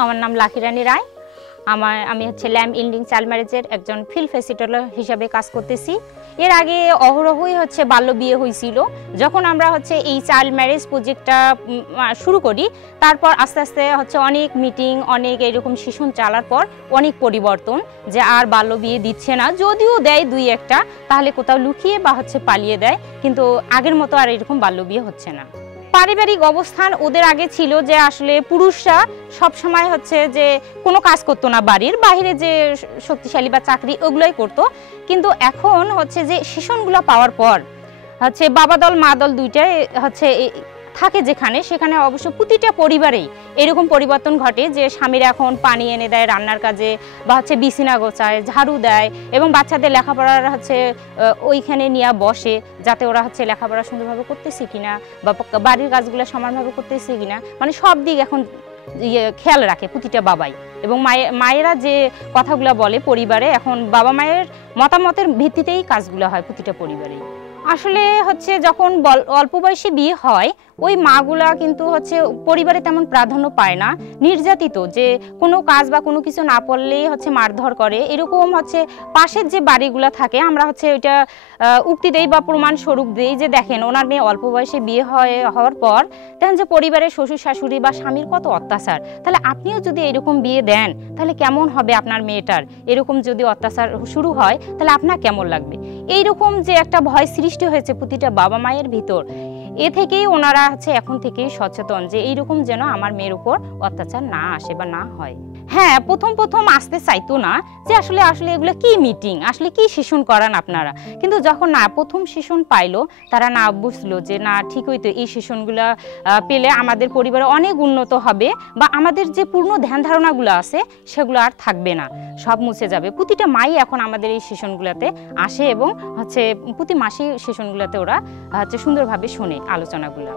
আমার নাম লাখিরানী রায়। আমি হচ্ছে ল্যাম্প ইন্ডিং চাইল্ড ম্যারেজের একজন ফিল্ড ফেসিলিটেটর হিসাবে কাজ করতেছি। এর আগে অহরহই হচ্ছে বাল্য বিয়ে হয়েছিল। যখন আমরা হচ্ছে এই চাইল্ড ম্যারেজ প্রজেক্টটা শুরু করি, তারপর আস্তে আস্তে হচ্ছে অনেক মিটিং, অনেক এরকম সেশন চালার পর অনেক পরিবর্তন, যে আর বাল্য বিয়ে দিচ্ছে না, যদিও দেয় দুই একটা, তাহলে কোথাও লুকিয়ে বা হচ্ছে পালিয়ে দেয়, কিন্তু আগের মতো আর এরকম বাল্য বিয়ে হচ্ছে না। পারিবারিক অবস্থান ওদের আগে ছিল যে আসলে পুরুষরা সব সময় হচ্ছে যে কোনো কাজ করতো না, বাড়ির বাইরে যে শক্তিশালী বা চাকরি ওগুলোই করতো। কিন্তু এখন হচ্ছে যে সেশনগুলো পাওয়ার পর হচ্ছে বাবা দল মা দল দুইটাই হচ্ছে থাকে, যেখানে সেখানে অবশ্য প্রতিটা পরিবারেই এরকম পরিবর্তন ঘটে যে স্বামীরা এখন পানি এনে দেয় রান্নার কাজে, বা হচ্ছে বিছানা গোছায়, ঝাড়ু দেয়, এবং বাচ্চাদের লেখাপড়ার হচ্ছে ওইখানে নিয়ে বসে, যাতে ওরা হচ্ছে লেখাপড়া সুন্দরভাবে করতেছে কিনা বা বাড়ির কাজগুলো সমানভাবে করতেছে কিনা, মানে সব দিক এখন খেয়াল রাখে প্রতিটা বাবাই। এবং মায়েরা যে কথাগুলো বলে পরিবারে, এখন বাবা মায়ের মতামতের ভিত্তিতেই কাজগুলো হয় প্রতিটা পরিবারেই। আসলে হচ্ছে যখন অল্প বয়সে বিয়ে হয়, ওই মাগুলা কিন্তু হচ্ছে পরিবারে তেমন প্রাধান্য পায় না, নির্যাতিত, যে কোনো কাজ বা কোনো কিছু না পড়লেই হচ্ছে মারধর করে, এরকম হচ্ছে পাশের যে বাড়িগুলো থাকে আমরা হচ্ছে ওইটা উক্তি দেই বা প্রমাণ স্বরূপ দেই যে দেখেন ওনার মেয়ে অল্প বয়সে বিয়ে হওয়ার পর দেখেন যে পরিবারের শ্বশুর শাশুড়ি বা স্বামীর কত অত্যাচার, তাহলে আপনিও যদি এরকম বিয়ে দেন তাহলে কেমন হবে আপনার মেয়েটার, এরকম যদি অত্যাচার শুরু হয় তাহলে আপনার কেমন লাগবে। এইরকম যে একটা ভয় সৃষ্টি হয়েছে প্রতিটা বাবা মায়ের ভিতর, এ থেকেই ওনারা হচ্ছে এখন থেকেই সচেতন যে এইরকম যেন আমার মেয়ের উপর অত্যাচার না আসে বা না হয়। হ্যাঁ, প্রথম আসতে চাইতো না যে আসলে এগুলো কি মিটিং, আসলে কি সেশন করান আপনারা, কিন্তু যখন না প্রথম সেশন পাইলো, তারা না বুঝলো যে না ঠিক হইতো, এই সেশনগুলো পেলে আমাদের পরিবারে অনেক উন্নত হবে, বা আমাদের যে পূর্ণ ধ্যান ধারণাগুলো আছে সেগুলো আর থাকবে না, সব মুছে যাবে। প্রতিটা মাই এখন আমাদের এই সেশনগুলোতে আসে এবং হচ্ছে প্রতি মাসে সেশনগুলোতে ওরা হচ্ছে সুন্দরভাবে শোনে আলোচনাগুলো।